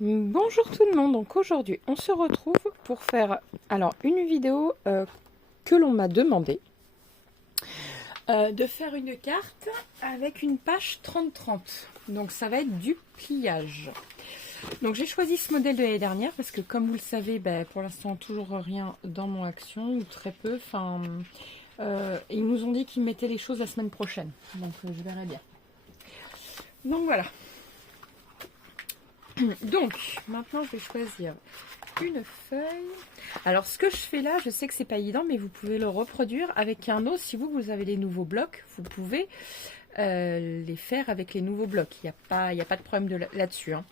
Bonjour tout le monde, donc aujourd'hui on se retrouve pour faire une vidéo que l'on m'a demandé de faire une carte avec une page 30-30. Donc ça va être du pliage. Donc j'ai choisi ce modèle de l'année dernière parce que comme vous le savez, pour l'instant toujours rien dans mon action ou très peu. Ils nous ont dit qu'ils mettaient les choses la semaine prochaine, donc je verrai bien. Donc voilà. Donc, maintenant, je vais choisir une feuille. Alors, ce que je fais là, je sais que c'est pas évident, mais vous pouvez le reproduire avec un autre. Si vous avez les nouveaux blocs, vous pouvez les faire avec les nouveaux blocs. Il n'y a pas de problème là-dessus. Hein.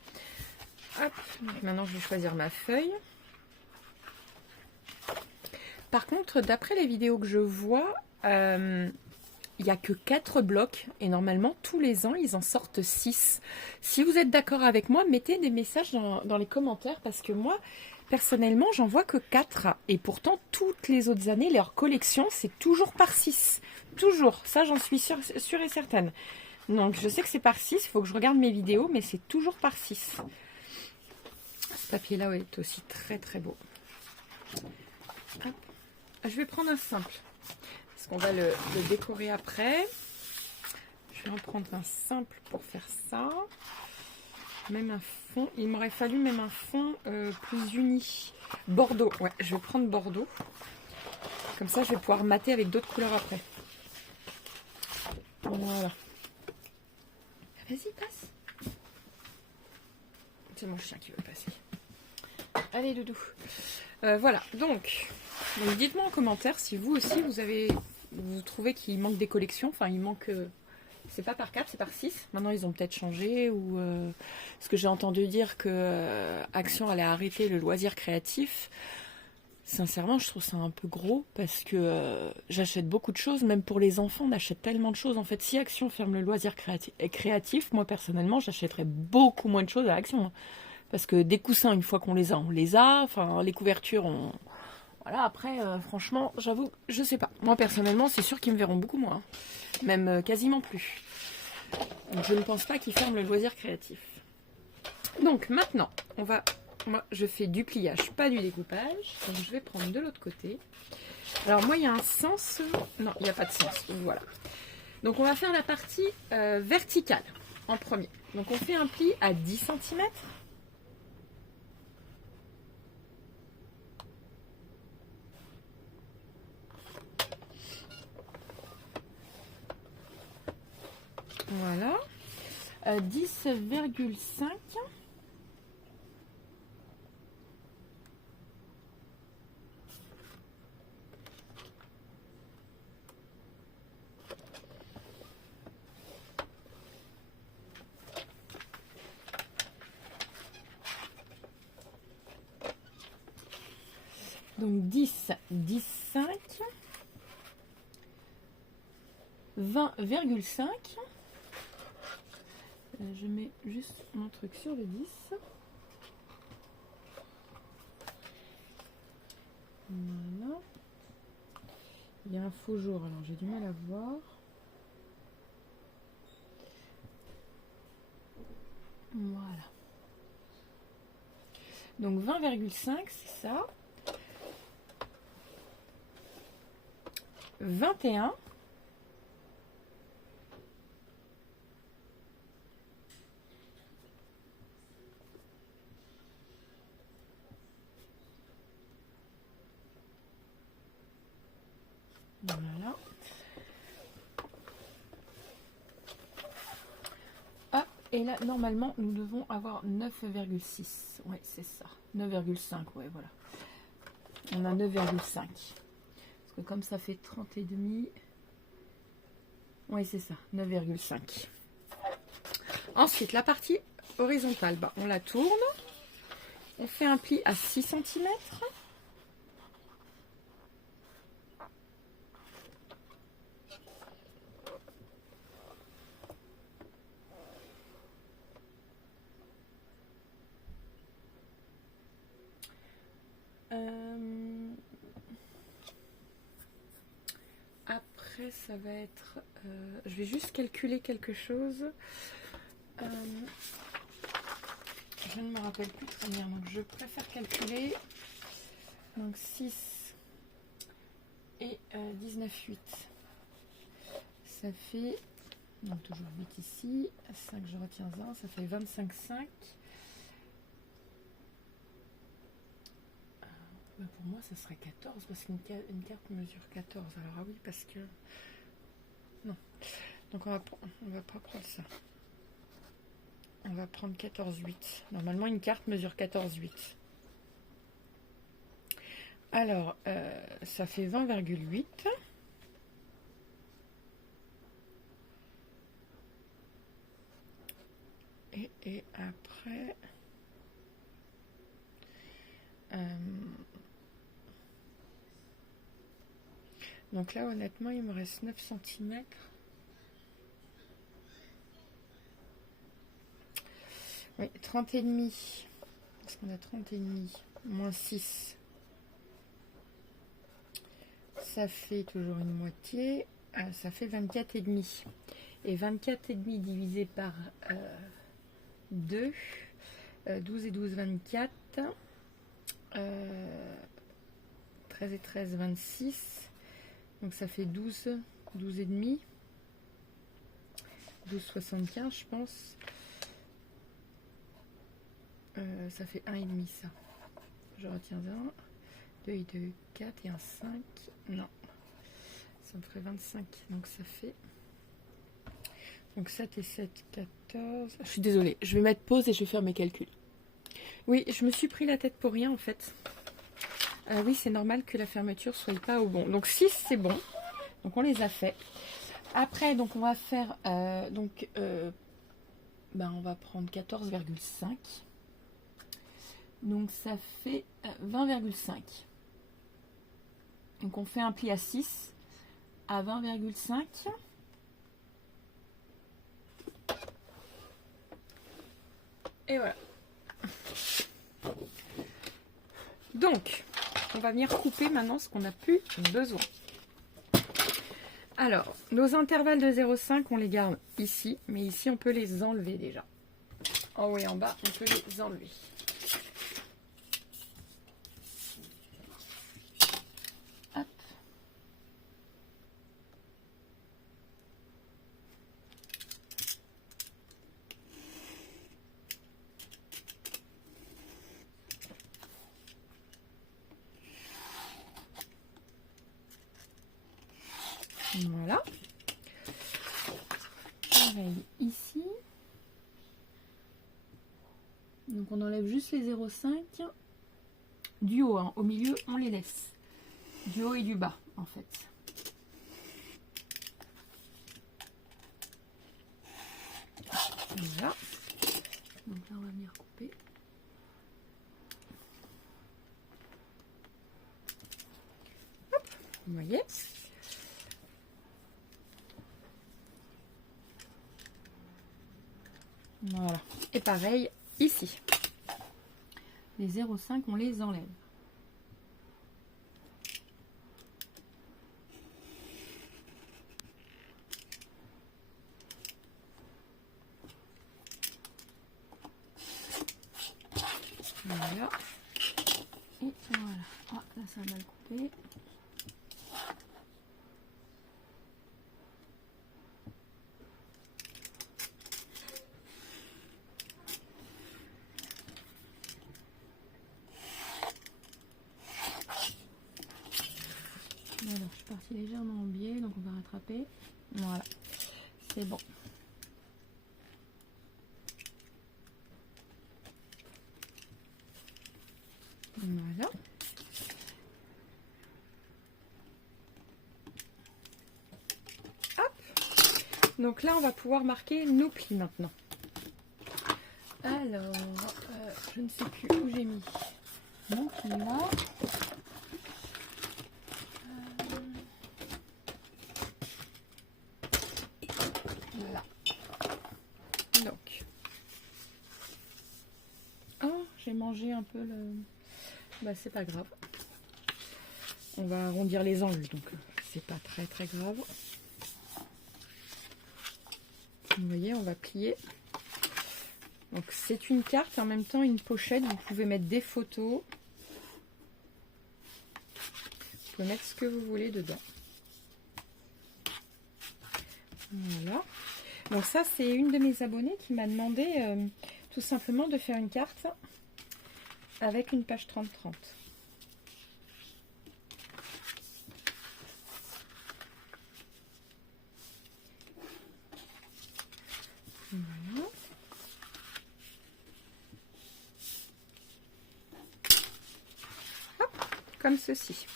Hop, donc maintenant, je vais choisir ma feuille. Par contre, d'après les vidéos que je vois, il n'y a que 4 blocs et normalement tous les ans ils en sortent 6. Si vous êtes d'accord avec moi, mettez des messages dans les commentaires parce que moi personnellement j'en vois que 4 et pourtant toutes les autres années leur collection c'est toujours par 6. Toujours, ça j'en suis sûre et certaine. Donc je sais que c'est par 6, il faut que je regarde mes vidéos mais c'est toujours par 6. Ce papier là est aussi très très beau. Hop. Je vais prendre un simple. On va le décorer après. Je vais en prendre un simple pour faire ça. Même un fond. Il m'aurait fallu même un fond plus uni. Bordeaux. Ouais, je vais prendre Bordeaux. Comme ça, je vais pouvoir mater avec d'autres couleurs après. Voilà. Vas-y, passe. C'est mon chien qui veut passer. Allez, doudou. Voilà. Donc dites-moi en commentaire si vous aussi, vous trouvez qu'il manque des collections. Enfin, il manque... c'est pas par 4, c'est par 6. Maintenant, ils ont peut-être changé. Ou parce que j'ai entendu dire que Action allait arrêter le loisir créatif. Sincèrement, je trouve ça un peu gros parce que j'achète beaucoup de choses. Même pour les enfants, on achète tellement de choses. En fait, si Action ferme le loisir créatif, moi, personnellement, j'achèterais beaucoup moins de choses à Action. Parce que des coussins, une fois qu'on les a, on les a. Enfin, les couvertures, voilà, après, franchement, j'avoue, je sais pas. Moi, personnellement, c'est sûr qu'ils me verront beaucoup moins. Même quasiment plus. Donc, je ne pense pas qu'ils ferment le loisir créatif. Donc, maintenant, moi, je fais du pliage, pas du découpage. Donc, je vais prendre de l'autre côté. Alors, moi, il y a un sens... Non, il n'y a pas de sens. Voilà. Donc, on va faire la partie verticale en premier. Donc, on fait un pli à 10 cm. Voilà. 10,5. Donc 10, 10,5. 20,5. Je mets juste mon truc sur le 10. Voilà. Il y a un faux jour, alors j'ai du mal à voir. Voilà. Donc 20,5, c'est ça. 21. Voilà. Ah, et là, normalement, nous devons avoir 9,6. Ouais, c'est ça. 9,5, ouais, voilà. On a 9,5. Parce que comme ça fait 30 et demi... Oui, c'est ça, 9,5. Ensuite, la partie horizontale, on la tourne. On fait un pli à 6 cm. Après, ça va être... je vais juste calculer quelque chose. Je je ne me rappelle plus très bien, donc je préfère calculer. Donc 6 et 19,8. Ça fait, donc toujours 8 ici, 5 je retiens 1, ça fait 25,5. Pour moi ça serait 14 parce qu'une carte mesure 14. Alors ah oui parce que... Non. Donc on va pas prendre ça. On va prendre 14,8. Normalement une carte mesure 14,8. Alors ça fait 20,8. Et après... donc là, honnêtement, il me reste 9 cm. Oui, 30 et demi. Parce qu'on a 30 et demi. Moins 6. Ça fait toujours une moitié. Ça fait 24 et demi. Et 24 et demi divisé par 2. 12 et 12, 24. 13 et 13, 26. Donc ça fait 12 et demi. 12,75 je pense. Ça fait 1 et demi ça. Je retiens 1. 2 et 2, 4 et un 5. Non. Ça me ferait 25. Donc ça fait... Donc 7 et 7, 14. Je suis désolée. Je vais mettre pause et je vais faire mes calculs. Oui, je me suis pris la tête pour rien en fait. Oui, c'est normal que la fermeture soit pas au bon. Donc 6 c'est bon. Donc on les a fait. Après, donc on va faire... on va prendre 14,5. Donc ça fait 20,5. Donc on fait un pli à 6 à 20,5. Et voilà. Donc, on va venir couper maintenant ce qu'on n'a plus besoin. Alors, nos intervalles de 0,5, on les garde ici, mais ici, on peut les enlever déjà. En haut et en bas, on peut les enlever. Hop. Voilà. Pareil ici. Donc on enlève juste les 0,5 du haut, hein. Au milieu on les laisse. Du haut et du bas en fait. Voilà. Donc là on va venir couper. Hop, vous voyez. Voilà. Et pareil ici. Les 0,5 on les enlève. Voilà. Et voilà. Ah, là ça va mal couper. Alors, je suis partie légèrement en biais, donc on va rattraper. Voilà, c'est bon. Voilà. Hop. Donc là, on va pouvoir marquer nos plis maintenant. Alors, je ne sais plus où j'ai mis mon plioir. Là. Donc. Oh, j'ai mangé un peu le... Bah, c'est pas grave. On va arrondir les angles, donc c'est pas très très grave. Vous voyez, on va plier. Donc c'est une carte et en même temps une pochette. Vous pouvez mettre des photos. Vous pouvez mettre ce que vous voulez dedans. Voilà. Donc ça, c'est une de mes abonnées qui m'a demandé tout simplement de faire une carte avec une page 30-30. Voilà. Hop, comme ceci.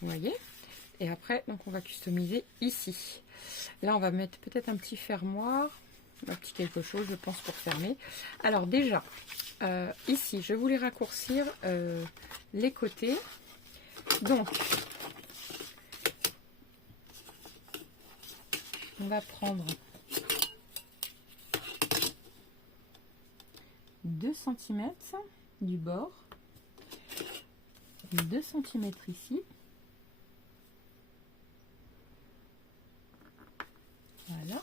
Vous voyez? Et après, donc on va customiser ici. Là, on va mettre peut-être un petit fermoir, un petit quelque chose, je pense, pour fermer. Alors déjà, ici, je voulais raccourcir les côtés. Donc, on va prendre 2 cm du bord, 2 cm ici. Voilà.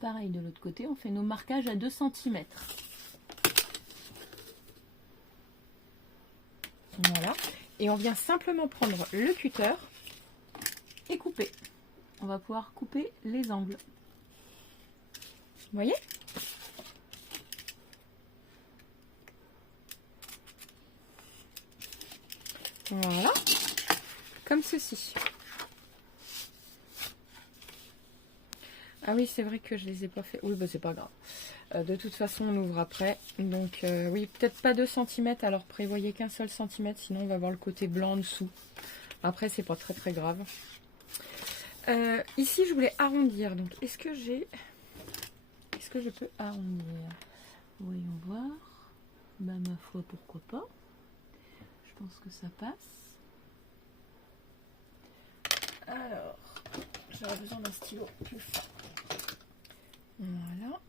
Pareil de l'autre côté, on fait nos marquages à 2 cm. Voilà. Et on vient simplement prendre le cutter et couper. On va pouvoir couper les angles. Vous voyez? Voilà. Comme ceci. Ah oui, c'est vrai que je les ai pas fait. Oui, bah c'est pas grave. De toute façon, on ouvre après. Donc, oui, peut-être pas 2 cm. Alors, prévoyez qu'un seul centimètre. Sinon, on va avoir le côté blanc en dessous. Après, c'est pas très très grave. Ici, je voulais arrondir. Donc, est-ce que je peux arrondir? Voyons voir. Bah, ma foi, pourquoi pas. Je pense que ça passe. Alors, j'aurais besoin d'un stylo plus fin. Voilà.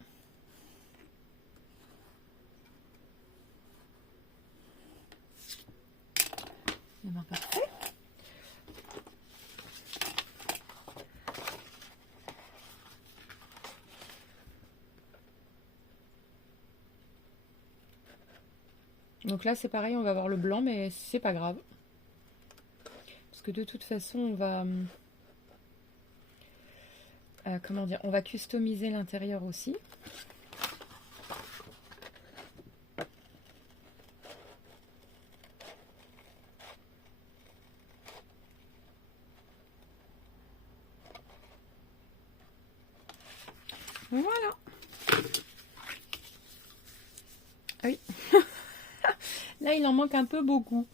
Et bien, parfait. Donc là, c'est pareil, on va avoir le blanc, mais c'est pas grave. Parce que de toute façon, on va... comment dire? On va customiser l'intérieur aussi. Voilà. Oui. Là, il en manque un peu beaucoup.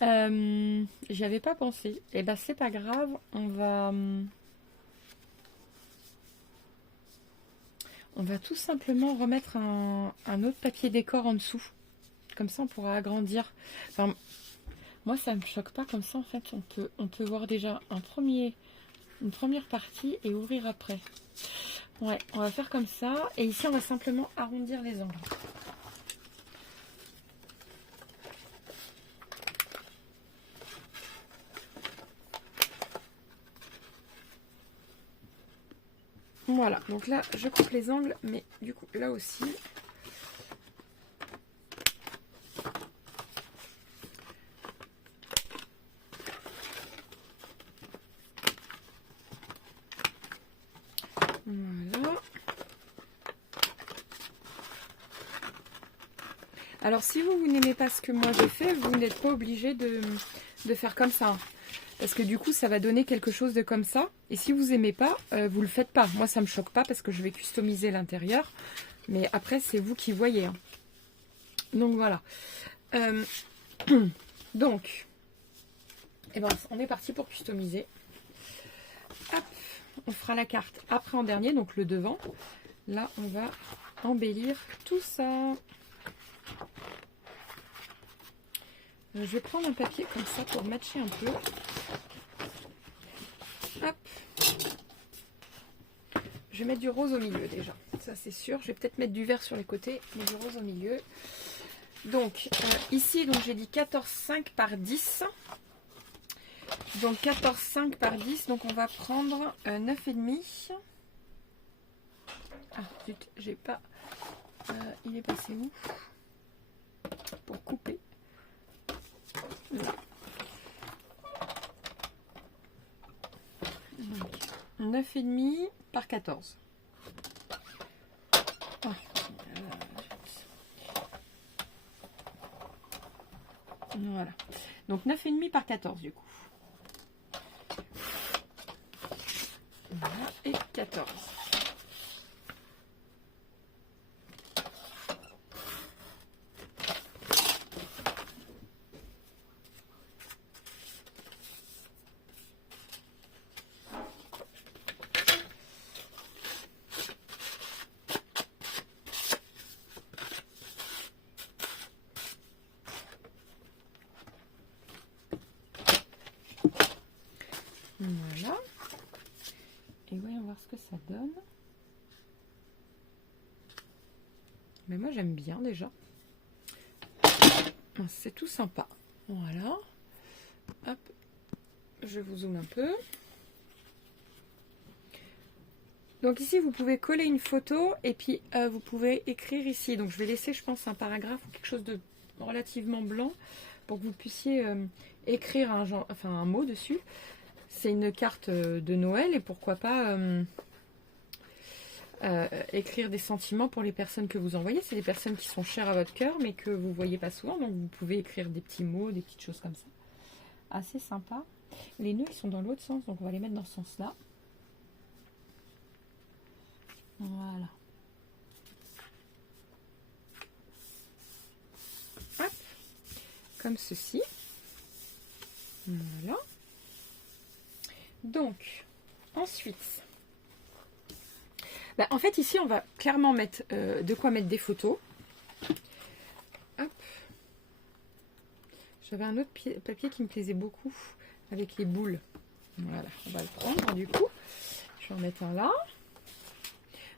J'y avais pas pensé. Et ben, c'est pas grave. On va tout simplement remettre un autre papier décor en dessous. Comme ça, on pourra agrandir. Enfin, moi, ça me choque pas. Comme ça, en fait, on peut voir déjà une première partie et ouvrir après. Ouais, on va faire comme ça. Et ici, on va simplement arrondir les angles. Voilà, donc là, je coupe les angles, mais du coup, là aussi... Voilà. Alors, si vous n'aimez pas ce que moi je fais, vous n'êtes pas obligé de faire comme ça. Parce que du coup, ça va donner quelque chose de comme ça. Et si vous n'aimez pas, vous le faites pas. Moi, ça me choque pas parce que je vais customiser l'intérieur. Mais après, c'est vous qui voyez. Hein. Donc, voilà. Donc, eh ben, on est parti pour customiser. Hop, on fera la carte après en dernier, donc le devant. Là, on va embellir tout ça. Je vais prendre un papier comme ça pour matcher un peu. Hop. Je vais mettre du rose au milieu déjà. Ça, c'est sûr. Je vais peut-être mettre du vert sur les côtés, mais du rose au milieu. Donc, ici, donc j'ai dit 14,5 par 10. Donc 14,5 par 10, donc on va prendre 9,5. Ah zut, j'ai pas... il est passé où? Pour couper. Là. Donc 9,5 par 14. Ah. Voilà. Donc 9,5 par 14 du coup. Voilà. Et 14. Voilà. Et voyons voir ce que ça donne. Mais moi j'aime bien déjà. C'est tout sympa. Voilà. Hop. Je vous zoome un peu. Donc ici vous pouvez coller une photo et puis vous pouvez écrire ici. Donc je vais laisser je pense un paragraphe ou quelque chose de relativement blanc pour que vous puissiez écrire un mot dessus. C'est une carte de Noël et pourquoi pas écrire des sentiments pour les personnes que vous envoyez. C'est des personnes qui sont chères à votre cœur mais que vous ne voyez pas souvent. Donc vous pouvez écrire des petits mots, des petites choses comme ça. Assez sympa. Les nœuds ils sont dans l'autre sens donc on va les mettre dans ce sens là. Voilà. Hop. Comme ceci. Voilà. Donc, ensuite, en fait ici on va clairement mettre de quoi mettre des photos. Hop. J'avais un autre papier qui me plaisait beaucoup avec les boules. Voilà, on va le prendre du coup. Je vais en mettre un là.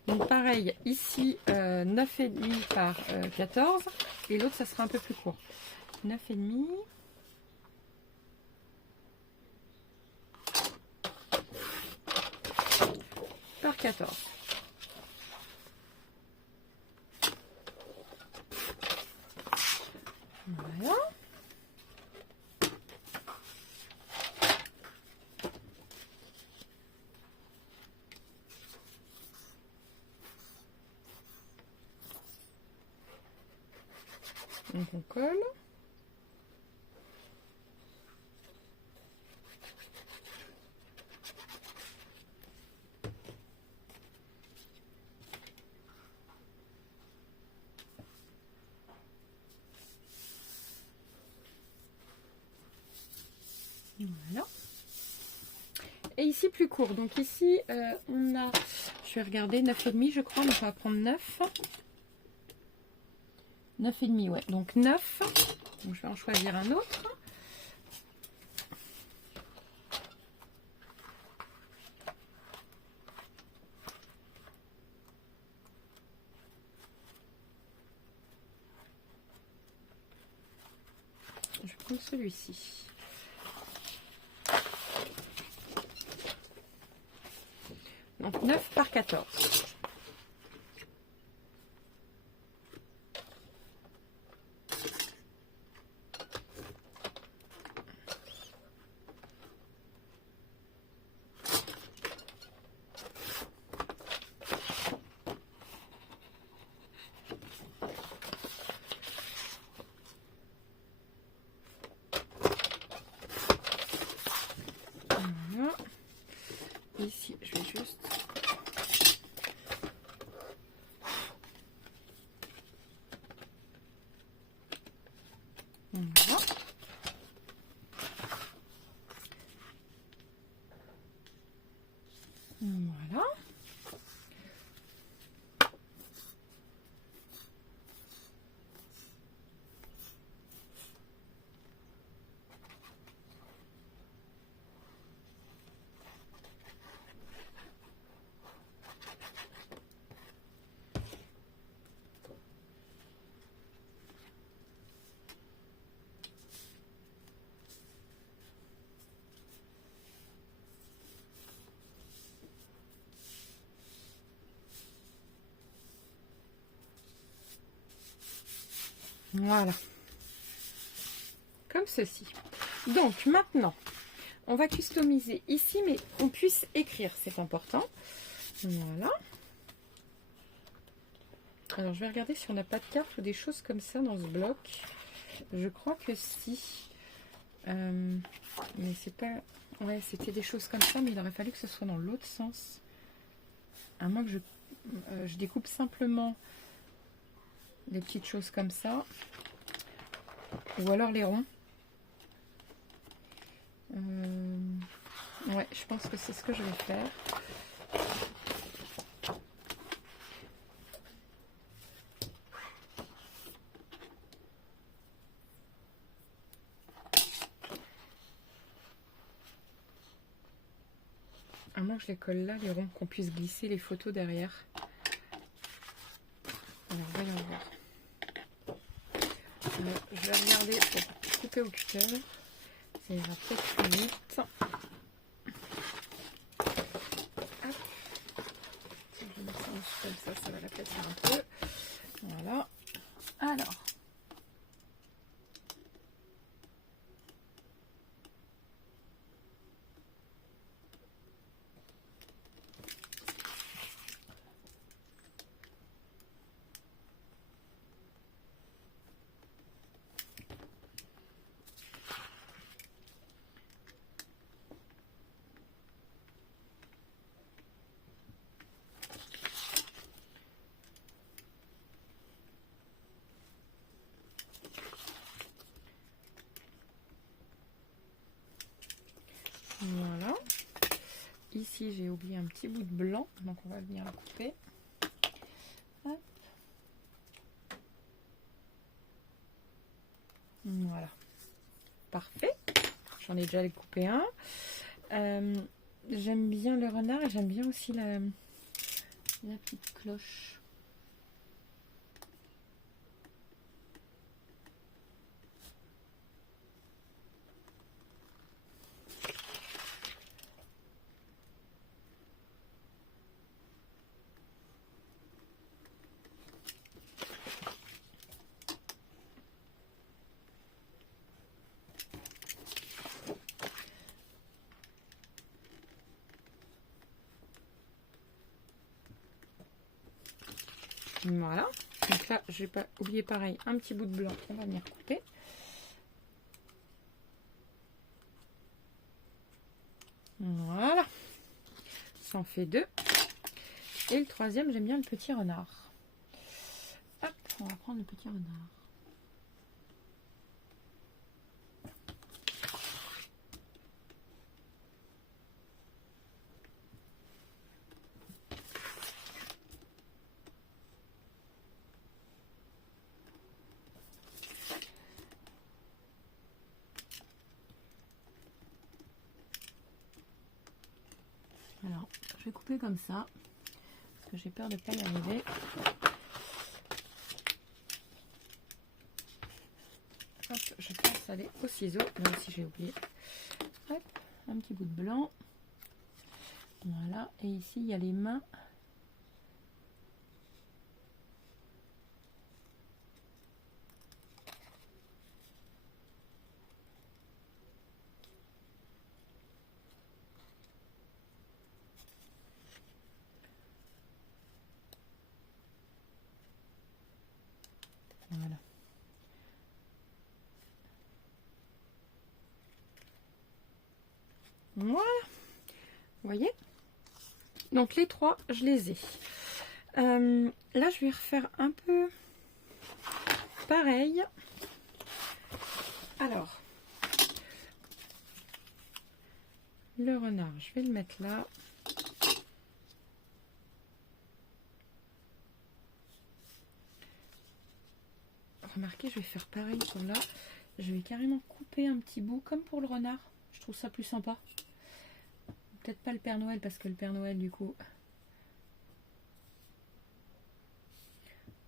Donc pareil, ici 9,5 par 14 et l'autre ça sera un peu plus court. 9,5 par 14. Voilà. Donc on colle. Voilà. Et ici plus court. Donc ici on a, je vais regarder, 9,5 je crois, donc on va prendre 9. 9,5 ouais. Donc 9. Donc je vais en choisir un autre. Je vais prendre celui-ci. Donc 9 par 14. Voilà. Ici, je vais juste Voilà. Comme ceci. Donc maintenant, on va customiser ici, mais on puisse écrire, c'est important. Voilà. Alors je vais regarder si on n'a pas de cartes ou des choses comme ça dans ce bloc. Je crois que si. Mais c'est pas... Ouais, c'était des choses comme ça, mais il aurait fallu que ce soit dans l'autre sens. À moins que je découpe simplement des petites choses comme ça. Ou alors les ronds. Ouais, je pense que c'est ce que je vais faire. À moins que je les colle là, les ronds, qu'on puisse glisser les photos derrière. Alors, voyons voir. Alors, je vais regarder pour couper au cutter. Ça ira peut-être plus vite. Hop. Je vais mettre ça en dessous comme ça va l'aplatir un peu. Voilà. Alors. Voilà. Ici, j'ai oublié un petit bout de blanc, donc on va venir la couper. Hop. Voilà. Parfait. J'en ai déjà coupé un. J'aime bien le renard et j'aime bien aussi la petite cloche. Voilà. Donc là, je vais pas oublier pareil, un petit bout de blanc, on va venir couper. Voilà. Ça en fait deux. Et le troisième, j'aime bien le petit renard. Hop, on va prendre le petit renard. Alors, je vais couper comme ça, parce que j'ai peur de ne pas y arriver. Hop, je pense aller au ciseau, là aussi j'ai oublié. Hop, un petit bout de blanc. Voilà, et ici il y a les mains. Voilà. Voilà. Vous voyez? Donc les trois, je les ai. Là, je vais refaire un peu pareil. Alors, le renard, je vais le mettre là. Remarquez, je vais faire pareil pour là. Je vais carrément couper un petit bout, comme pour le renard. Je trouve ça plus sympa. Peut-être pas le Père Noël, parce que le Père Noël, du coup...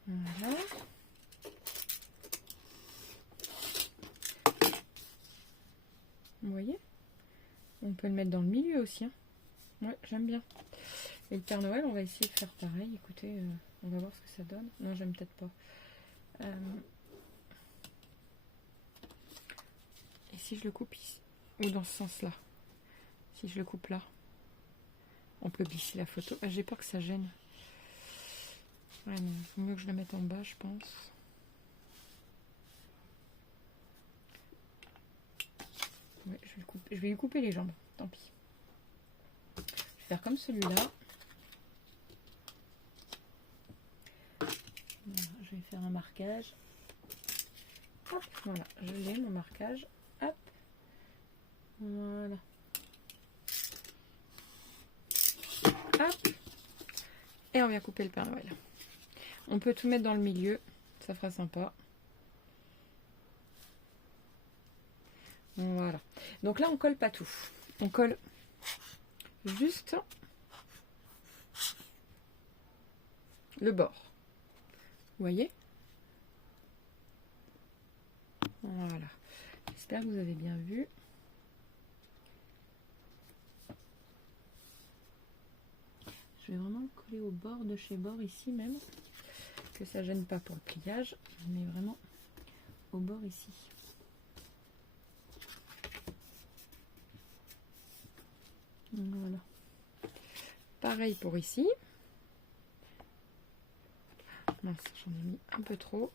Voilà. Vous voyez? On peut le mettre dans le milieu aussi. Hein. Ouais, j'aime bien. Et le Père Noël, on va essayer de faire pareil. Écoutez, on va voir ce que ça donne. Non, j'aime peut-être pas. Et si je le coupe ici, ou dans ce sens-là, si je le coupe là, on peut glisser la photo. Ah, j'ai peur que ça gêne. Ouais, non, il vaut mieux que je la mette en bas, je pense. Ouais, je vais lui couper les jambes, tant pis. Je vais faire comme celui-là. Voilà, je vais faire un marquage. Hop, voilà, je l'ai, mon marquage. Hop, voilà. Hop, et on vient couper le Père Noël. On peut tout mettre dans le milieu, ça fera sympa. Voilà. Donc là, on colle pas tout. On colle juste le bord. Vous voyez? Voilà. J'espère que vous avez bien vu. Je vais vraiment le coller au bord de chez bord ici même. Que ça gêne pas pour le pliage. Mais vraiment au bord ici. Voilà. Pareil pour ici. Mince, j'en ai mis un peu trop.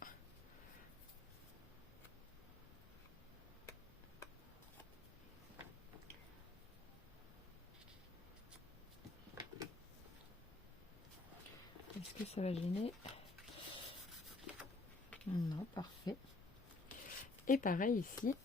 Est-ce que ça va gêner? Non, parfait. Et pareil ici.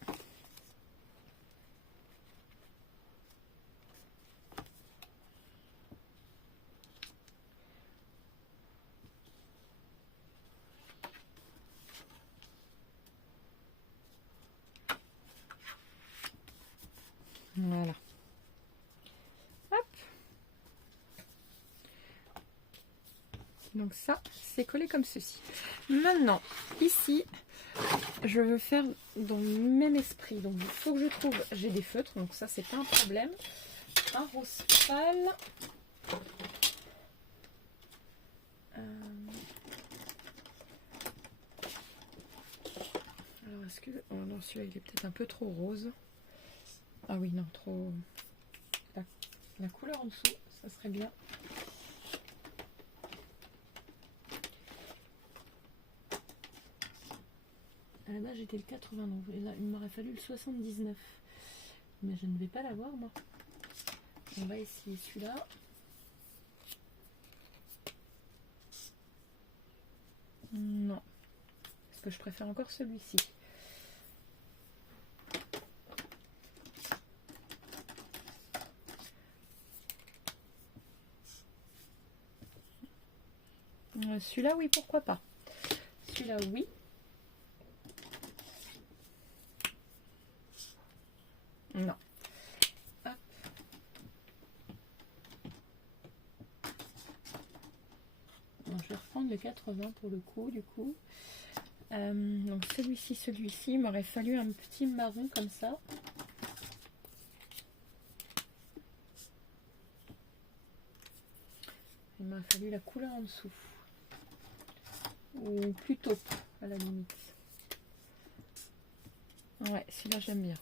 Voilà. Hop. Donc ça, c'est collé comme ceci. Maintenant, ici, je veux faire dans le même esprit. Donc il faut que je trouve, j'ai des feutres, donc ça c'est pas un problème. Un rose pâle. Alors est-ce que... Oh non, celui-là il est peut-être un peu trop rose. Ah oui, non, trop... La couleur en dessous, ça serait bien. À la base j'étais le 89, et là il m'aurait fallu le 79. Mais je ne vais pas l'avoir moi. On va essayer celui-là. Non. Parce que je préfère encore celui-ci. Celui-là, oui, pourquoi pas. Celui-là, oui. Non. Hop. Alors, je vais reprendre le 80 pour le coup, du coup. Donc celui-ci, il m'aurait fallu un petit marron comme ça. Il m'aurait fallu la couleur en dessous. Ou plutôt, à la limite. Ouais, celui-là, j'aime bien.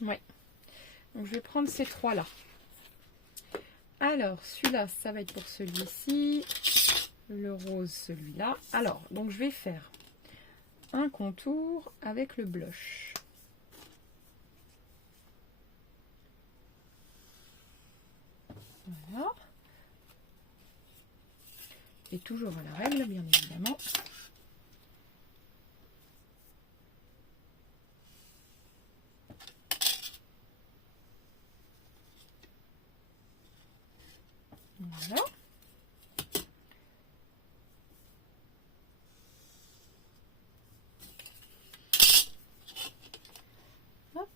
Ouais. Donc je vais prendre ces trois-là. Alors, celui-là, ça va être pour celui-ci. Le rose, celui-là. Alors, donc je vais faire un contour avec le blush. Voilà. Et toujours à la règle, bien évidemment. Voilà. Hop.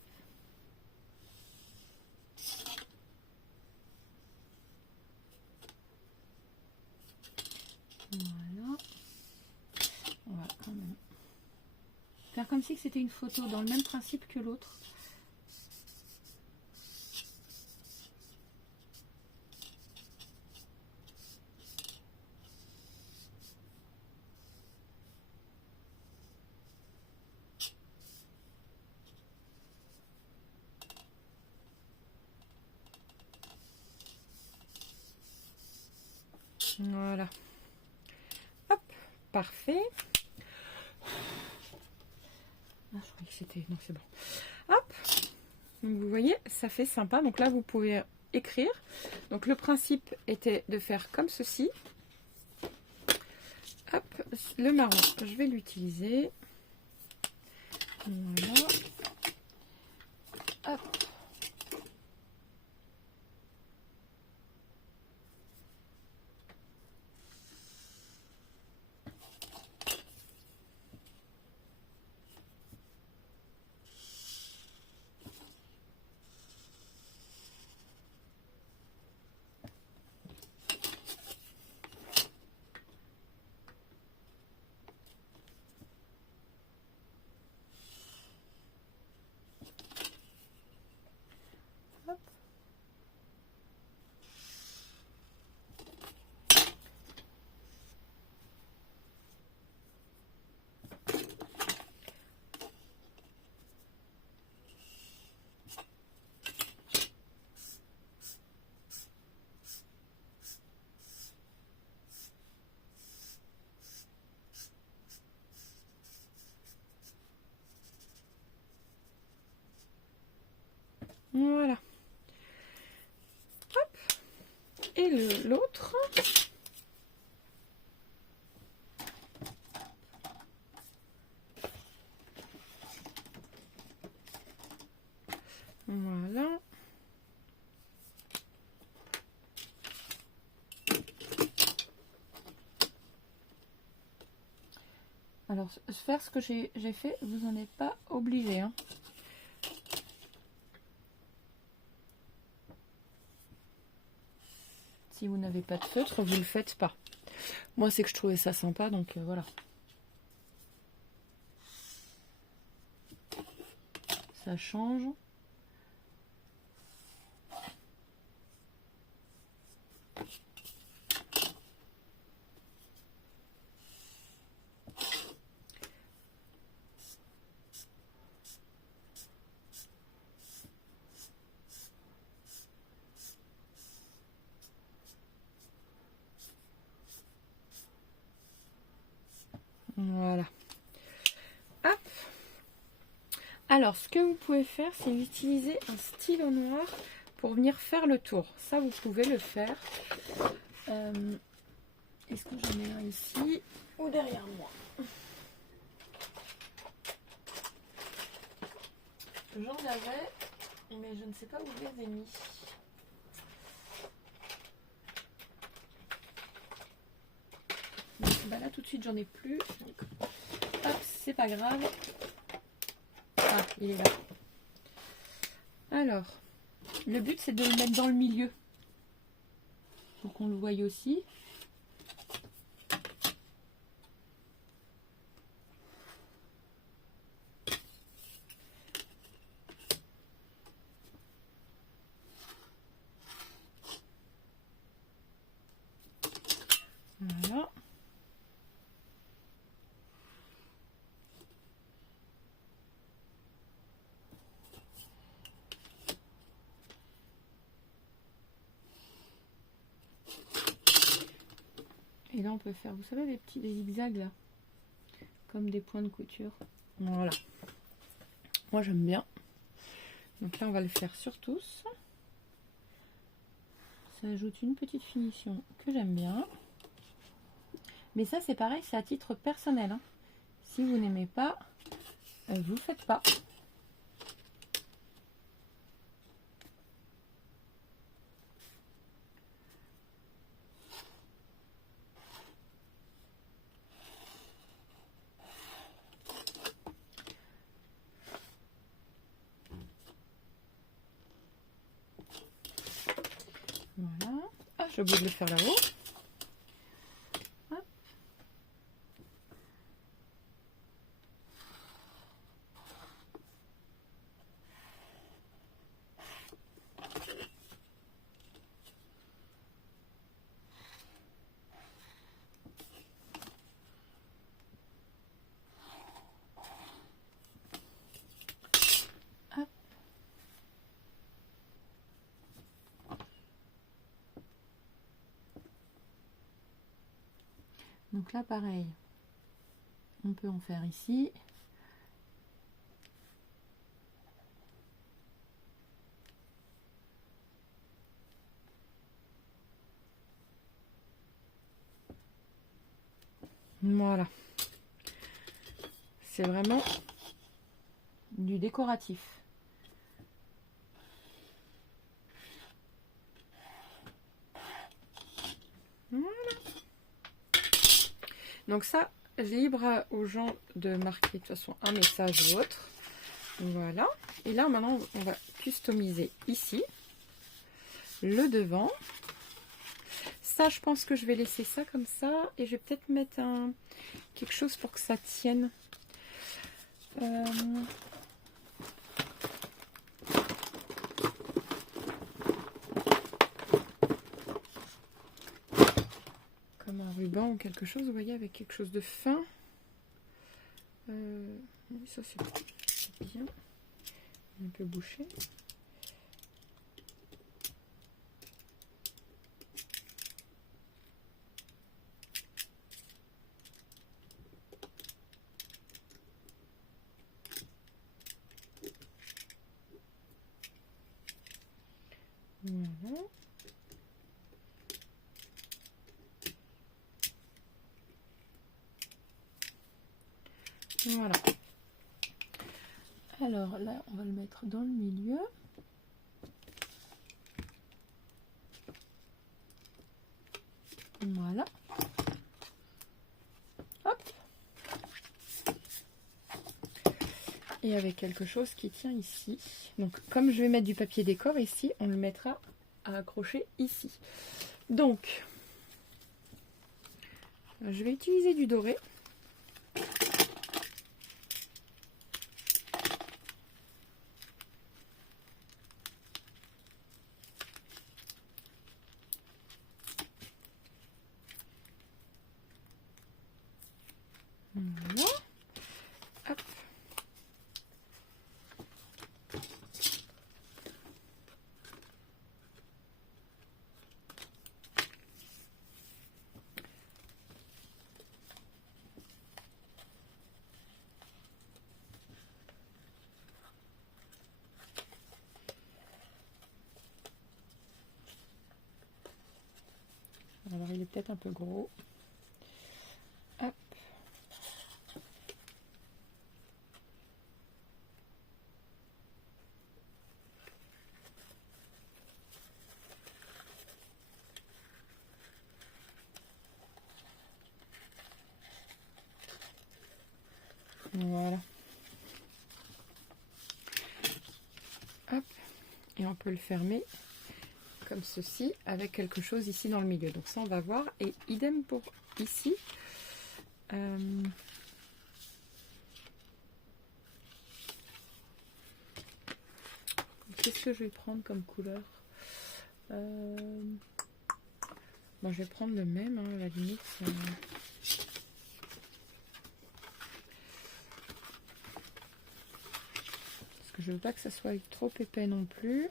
Voilà. On va quand même faire comme si c'était une photo dans le même principe que l'autre. Voilà. Hop, parfait. Ah, je croyais que c'était... Non, c'est bon. Hop. Donc vous voyez, ça fait sympa. Donc là, vous pouvez écrire. Donc le principe était de faire comme ceci. Hop, le marron, je vais l'utiliser. Voilà. Hop. Hop. Voilà. Hop. Et l'autre. Voilà. Alors, faire ce que j'ai fait, vous n'en êtes pas obligé, hein. Si vous n'avez pas de feutre, vous ne le faites pas. Moi, c'est que je trouvais ça sympa, donc voilà. Ça change. Voilà. Hop. Alors, ce que vous pouvez faire, c'est utiliser un stylo noir pour venir faire le tour. Ça, vous pouvez le faire. Est-ce que j'en ai un ici ou derrière moi? J'en avais, mais je ne sais pas où je les ai mis. Donc, bah là, tout de suite, j'en ai plus. Donc, hop, c'est pas grave. Ah, il est là. Alors, le but, c'est de le mettre dans le milieu. Pour qu'on le voie aussi. Voilà. Et là, on peut faire, vous savez, des zigzags là. Comme des points de couture. Voilà. Moi, j'aime bien. Donc là, on va le faire sur tous. Ça ajoute une petite finition que j'aime bien. Mais ça, c'est pareil, c'est à titre personnel, hein. Si vous n'aimez pas, vous ne faites pas. Voilà. Ah, j'ai oublié de le faire là-haut. Donc là, pareil, on peut en faire ici. Voilà. C'est vraiment du décoratif. Voilà. Donc ça, libre aux gens de marquer de toute façon un message ou autre. Voilà. Et là, maintenant, on va customiser ici le devant. Ça, je pense que je vais laisser ça comme ça. Et je vais peut-être mettre quelque chose pour que ça tienne. Comme un ruban ou quelque chose, vous voyez, avec quelque chose de fin. Oui, ça c'est bien. Un peu bouché. Voilà. Voilà. Alors là, on va le mettre dans le milieu. Voilà. Hop. Et avec quelque chose qui tient ici. Donc comme je vais mettre du papier décor ici, on le mettra à accrocher ici. Donc, je vais utiliser du doré. Voilà. Hop. Alors il est peut-être un peu gros. Hop. Voilà. Hop. Et on peut le fermer comme ceci avec quelque chose ici dans le milieu. Donc ça on va voir. Et idem pour ici. Qu'est-ce que je vais prendre comme couleur? Bon, je vais prendre le même, hein, à la limite. Parce que je veux pas que ça soit trop épais non plus.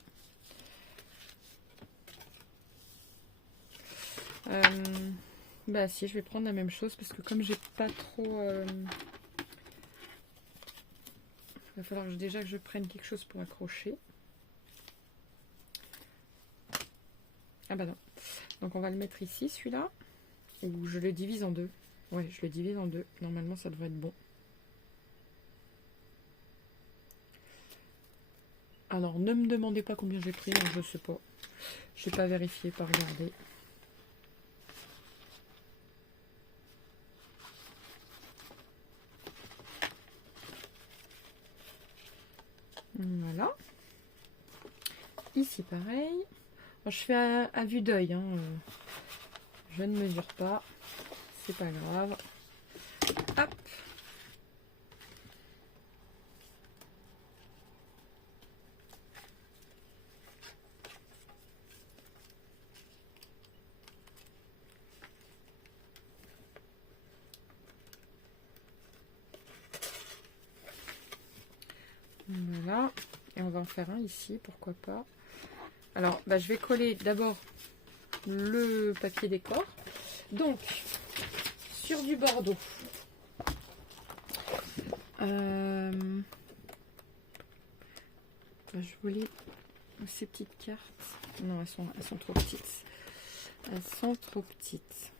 Bah si, je vais prendre la même chose parce que comme j'ai pas trop... il va falloir déjà que je prenne quelque chose pour accrocher. Ah bah non. Donc on va le mettre ici, celui-là. Ou je le divise en deux. Ouais, je le divise en deux. Normalement, ça devrait être bon. Alors, ne me demandez pas combien j'ai pris, hein, je sais pas. Je n'ai pas vérifié, pas regardé. Voilà. Ici, pareil. Alors, je fais à vue d'œil. Hein. Je ne mesure pas. C'est pas grave. Hop. Voilà. Et on va en faire un ici, pourquoi pas. Alors, bah, je vais coller d'abord le papier décor. Donc, sur du bordeaux. Je voulais ces petites cartes. Non, elles sont trop petites. Elles sont trop petites.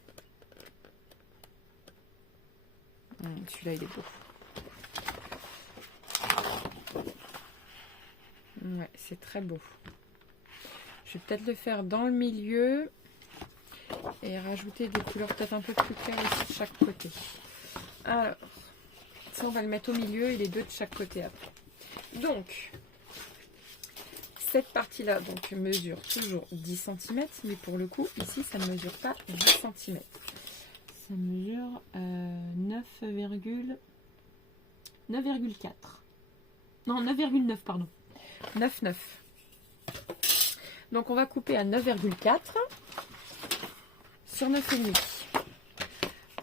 Celui-là, il est beau. Ouais, c'est très beau. Je vais peut-être le faire dans le milieu et rajouter des couleurs peut-être un peu plus claires aussi de chaque côté. Alors, ça, on va le mettre au milieu et les deux de chaque côté après. Donc, cette partie-là donc mesure toujours 10 cm, mais pour le coup, ici, ça ne mesure pas 10 cm. Ça mesure 9,4. Non, 9,9, pardon. 9,9. Donc, on va couper à 9,4 sur 9,5.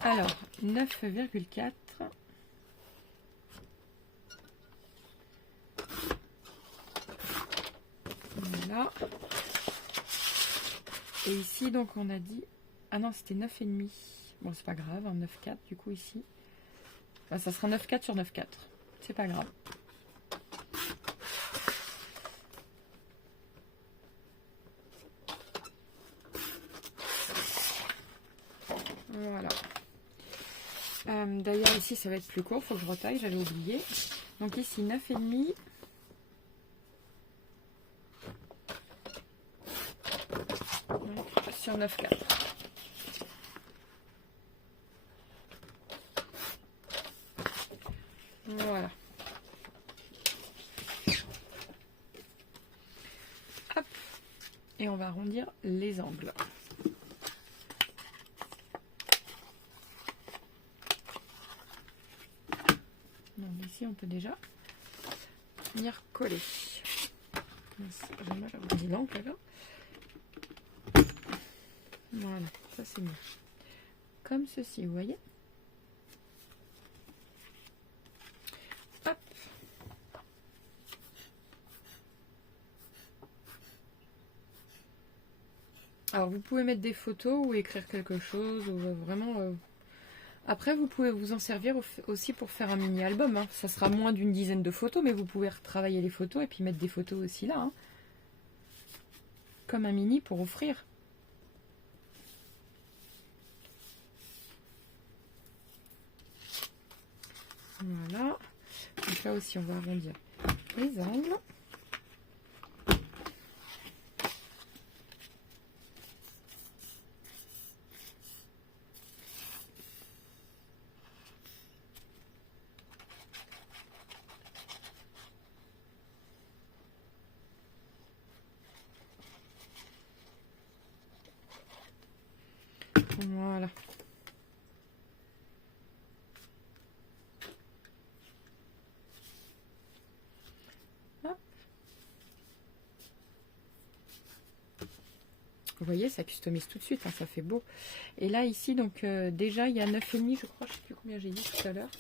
Alors, 9,4. Voilà. Et ici, donc, on a dit... Ah non, c'était 9,5. Bon, c'est pas grave, hein, 9,4 du coup ici. Enfin, ça sera 9,4 sur 9,4. C'est pas grave. Voilà. D'ailleurs, ici, ça va être plus court. Il faut que je retaille, j'avais oublié. Donc ici, 9,5. Sur 9,4. Voilà. Hop. Et on va arrondir les angles. Donc ici, on peut déjà venir coller. J'ai mal arrondi l'angle là. Voilà, ça c'est mieux. Comme ceci, vous voyez. Hop. Alors vous pouvez mettre des photos ou écrire quelque chose, ou vraiment... Après vous pouvez vous en servir aussi pour faire un mini-album. Hein. Ça sera moins d'une dizaine de photos, mais vous pouvez retravailler les photos et puis mettre des photos aussi là. Hein. Comme un mini pour offrir. Voilà. Donc là aussi, on va arrondir les angles. Voilà. Hop. Vous voyez, ça customise tout de suite, hein, ça fait beau. Et là, ici, donc déjà, il y a 9,5, je crois, je ne sais plus combien j'ai dit tout à l'heure.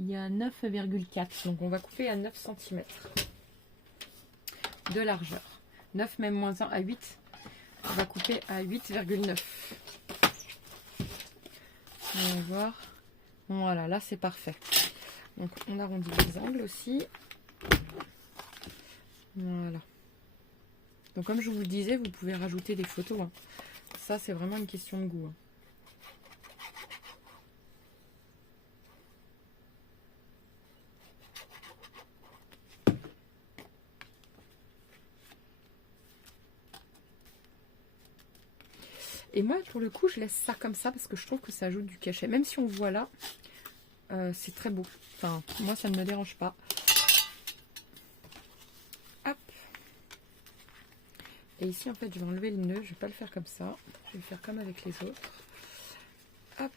Il y a 9,4, donc on va couper à 9 cm de largeur. 9 même moins 1 à 8, on va couper à 8,9. On va voir. Voilà, là c'est parfait. Donc on arrondit les angles aussi. Voilà. Donc comme je vous le disais, vous pouvez rajouter des photos. Hein. Ça c'est vraiment une question de goût. Hein. Et moi, pour le coup, je laisse ça comme ça parce que je trouve que ça ajoute du cachet. Même si on voit là, c'est très beau. Enfin, moi, ça ne me dérange pas. Hop. Et ici, en fait, je vais enlever le nœud. Je ne vais pas le faire comme ça. Je vais le faire comme avec les autres. Hop.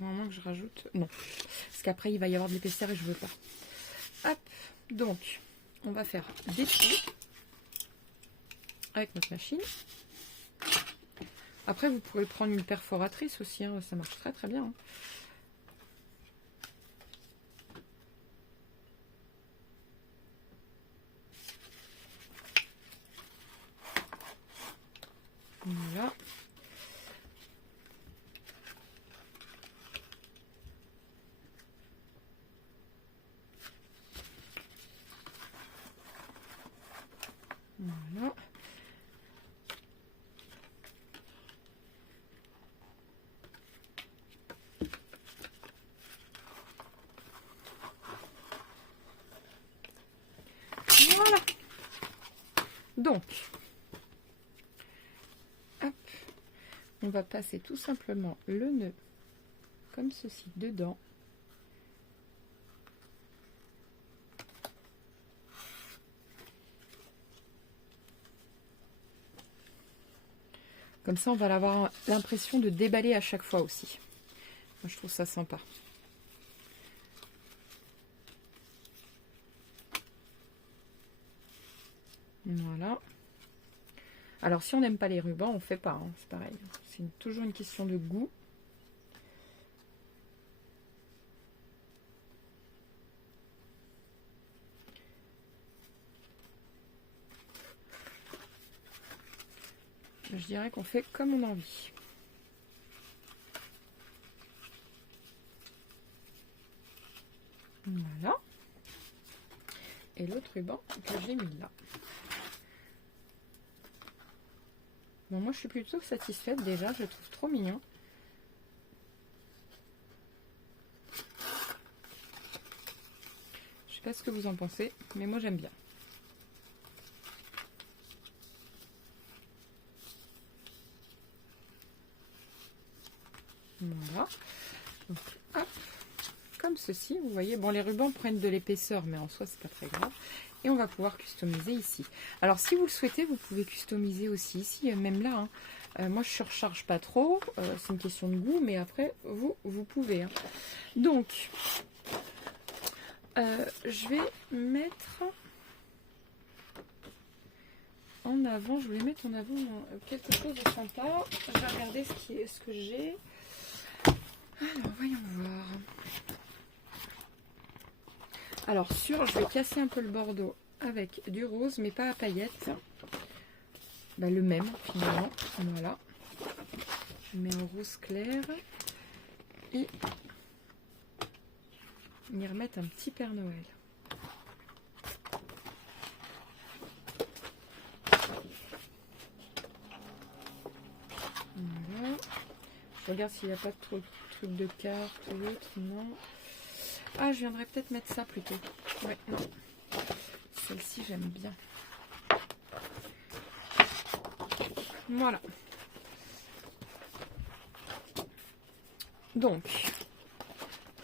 Au moment que je rajoute... Non. Parce qu'après, il va y avoir de l'épaisseur et je ne veux pas. Hop. Donc, on va faire des trous avec notre machine. Après, vous pourrez prendre une perforatrice aussi, hein, ça marche très très bien. Hein. Voilà. Voilà. Voilà. Donc, hop, on va passer tout simplement le nœud comme ceci dedans. Comme ça, on va avoir l'impression de déballer à chaque fois aussi. Moi, je trouve ça sympa. Voilà. Alors, si on n'aime pas les rubans, on ne fait pas. Hein, c'est pareil. C'est toujours une question de goût. Je dirais qu'on fait comme on a envie. Voilà. Et l'autre ruban que j'ai mis là. Bon, moi, je suis plutôt satisfaite déjà. Je le trouve trop mignon. Je sais pas ce que vous en pensez, mais moi, j'aime bien. Voilà. Donc, hop, comme ceci, vous voyez. Bon, les rubans prennent de l'épaisseur, mais en soi, c'est pas très grave. Et on va pouvoir customiser ici. Alors, si vous le souhaitez, vous pouvez customiser aussi ici, même là. Hein. Moi, je surcharge pas trop. C'est une question de goût, mais après, vous pouvez. Hein. Donc, je vais mettre en avant. Je voulais mettre en avant quelque chose de sympa. Je vais regarder ce que j'ai. Alors, voyons voir. Alors, je vais casser un peu le bordeaux avec du rose, mais pas à paillettes. Bah, le même, finalement. Voilà. Je mets un rose clair. Et y remettre un petit Père Noël. Voilà. Je regarde s'il n'y a pas trop de trucs de cartes ou autre. Non. Ah, je viendrais peut-être mettre ça plutôt. Ouais, non. Celle-ci, j'aime bien. Voilà. Donc,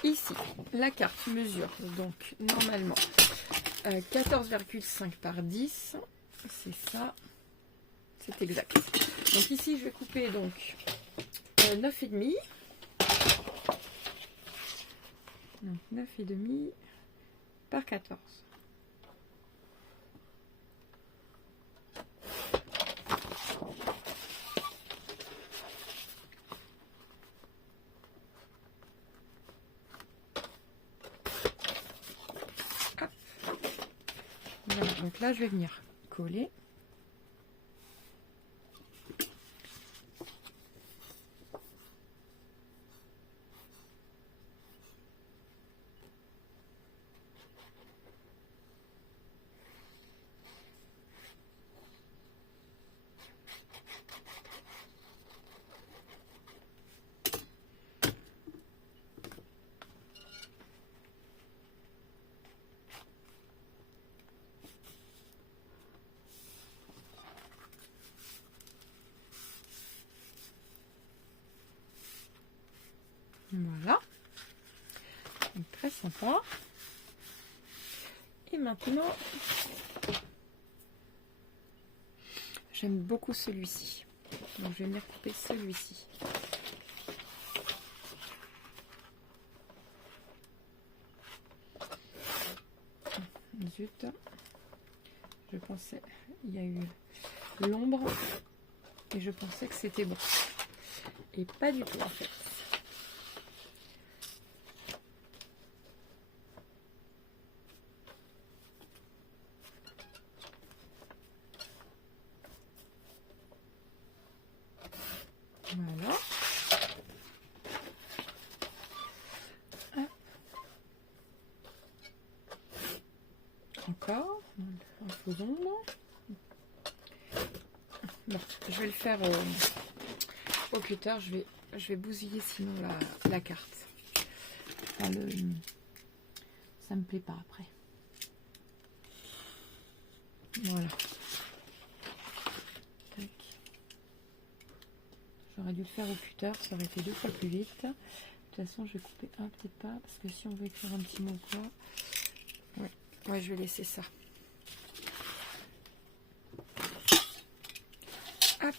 ici, la carte mesure donc normalement 14,5 par 10. C'est ça. C'est exact. Donc ici, je vais couper donc 9,5. Donc 9,5 par 14. Hop. Voilà, donc là, je vais venir coller. Voilà. Donc, très sympa. Et maintenant, j'aime beaucoup celui-ci. Donc je vais venir couper celui-ci. Zut. Je pensais, il y a eu l'ombre et je pensais que c'était bon. Et pas du tout en fait. aux ombres. Bon, je vais le faire au cutter. Je vais bousiller sinon la carte. Enfin, ça me plaît pas après. Voilà. Tac. J'aurais dû le faire au cutter, ça aurait été 2 fois plus vite. De toute façon, je vais couper un, peut-être pas, parce que si on veut écrire un petit mot ou quoi. Ouais, je vais laisser ça. Hop.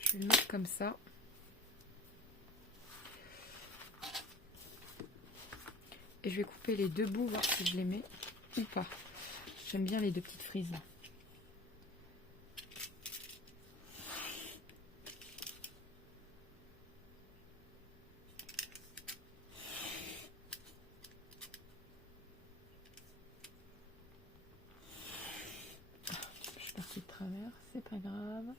Je vais le mettre comme ça. Et je vais couper les 2 bouts, voir si je les mets ou pas. J'aime bien les 2 petites frises. Je suis partie de travers, c'est pas grave.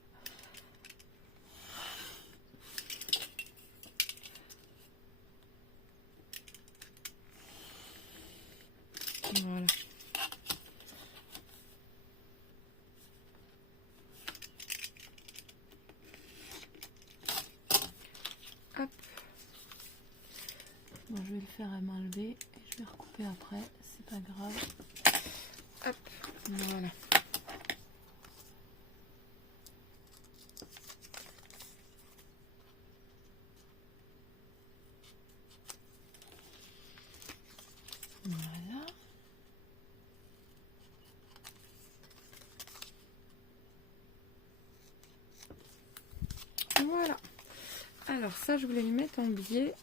Voilà. Hop. Bon, je vais le faire à main levée et je vais recouper après, c'est pas grave. Hop, voilà. Voilà. Voilà. Alors ça, je voulais le mettre en biais.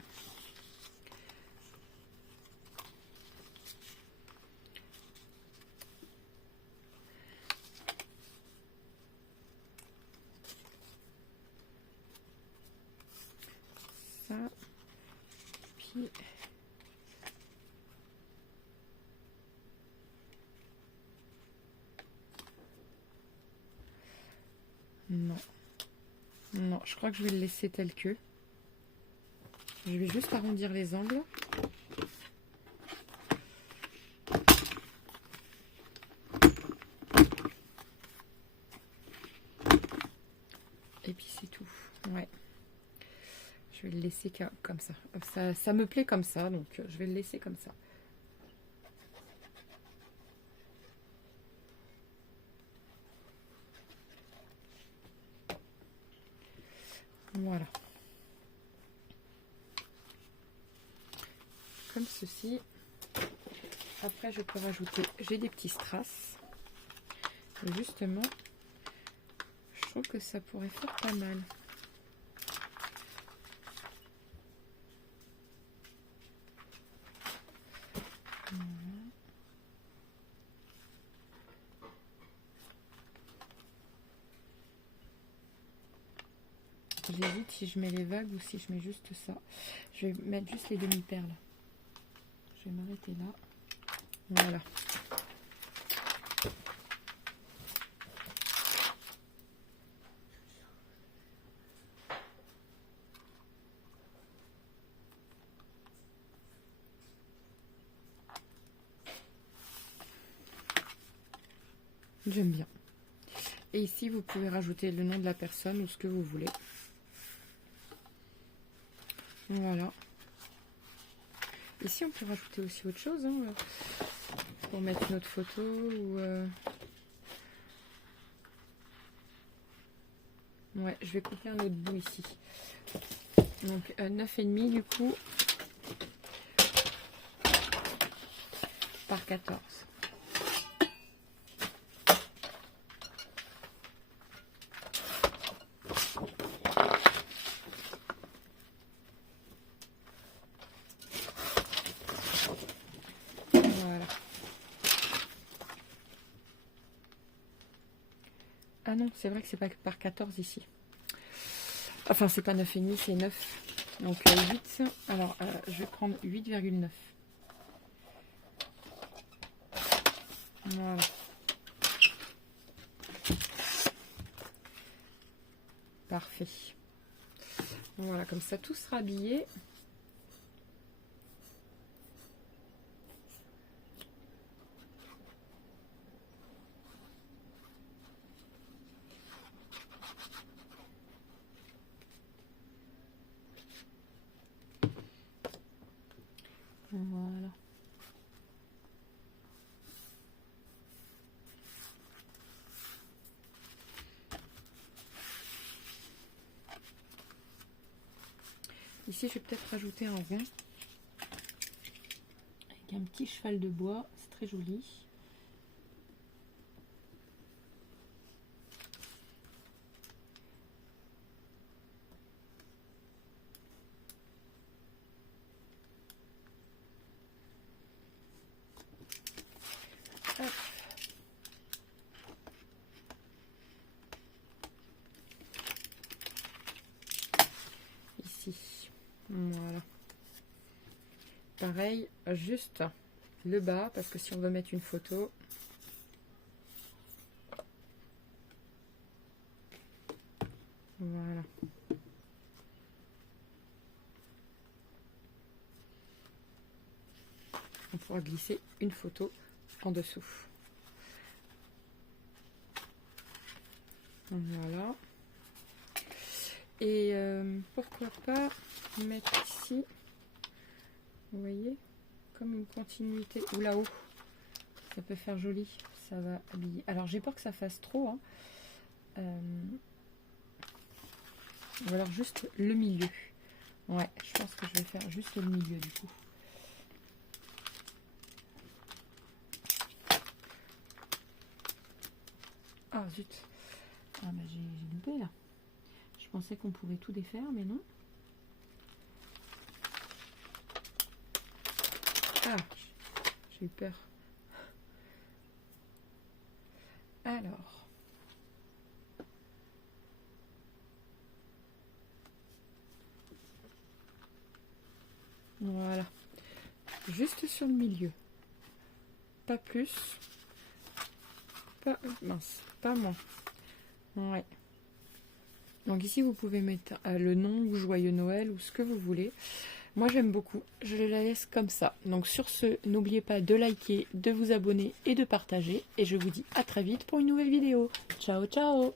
Ça. Puis... Non. Non, je crois que je vais le laisser tel que. Je vais juste arrondir les angles. Et puis c'est tout. Ouais. Je vais le laisser comme ça. Ça me plaît comme ça, donc je vais le laisser comme ça. Voilà. Comme ceci. Après, je peux rajouter... J'ai des petits strass. Et justement, je trouve que ça pourrait faire pas mal. Voilà. J'hésite si je mets les vagues ou si je mets juste ça. Je vais mettre juste les demi-perles. Je vais m'arrêter là. Voilà. J'aime bien. Et ici, vous pouvez rajouter le nom de la personne ou ce que vous voulez. Voilà. Ici, on peut rajouter aussi autre chose, hein, pour mettre notre photo ou... Ouais, je vais couper un autre bout ici. Donc 9,5 du coup par 14. Voilà. Ah non, c'est vrai que c'est pas par 14 ici. Enfin, c'est pas 9,5, c'est 9. Donc 8. Alors, je vais prendre 8,9. Voilà. Parfait. Voilà, comme ça, tout sera habillé. ici, je vais peut-être rajouter un rond. Avec un petit cheval de bois. C'est très joli. Hop. Ici, voilà. Pareil, juste le bas, parce que si on veut mettre une photo, voilà. On pourra glisser une photo en dessous. Voilà. Et pourquoi pas mettre ici, vous voyez, comme une continuité, ou là-haut, ça peut faire joli, ça va habiller. Alors j'ai peur que ça fasse trop, hein. Ou alors juste le milieu. Ouais, je pense que je vais faire juste le milieu du coup. Ah zut. Ah bah j'ai loupé là. Je pensais qu'on pouvait tout défaire, mais non. Ah, j'ai eu peur. Alors. Voilà. Juste sur le milieu. Pas plus. Pas mince, pas moins. Ouais. Donc ici, vous pouvez mettre le nom ou Joyeux Noël ou ce que vous voulez. Moi, j'aime beaucoup. Je la laisse comme ça. Donc sur ce, n'oubliez pas de liker, de vous abonner et de partager. Et je vous dis à très vite pour une nouvelle vidéo. Ciao, ciao!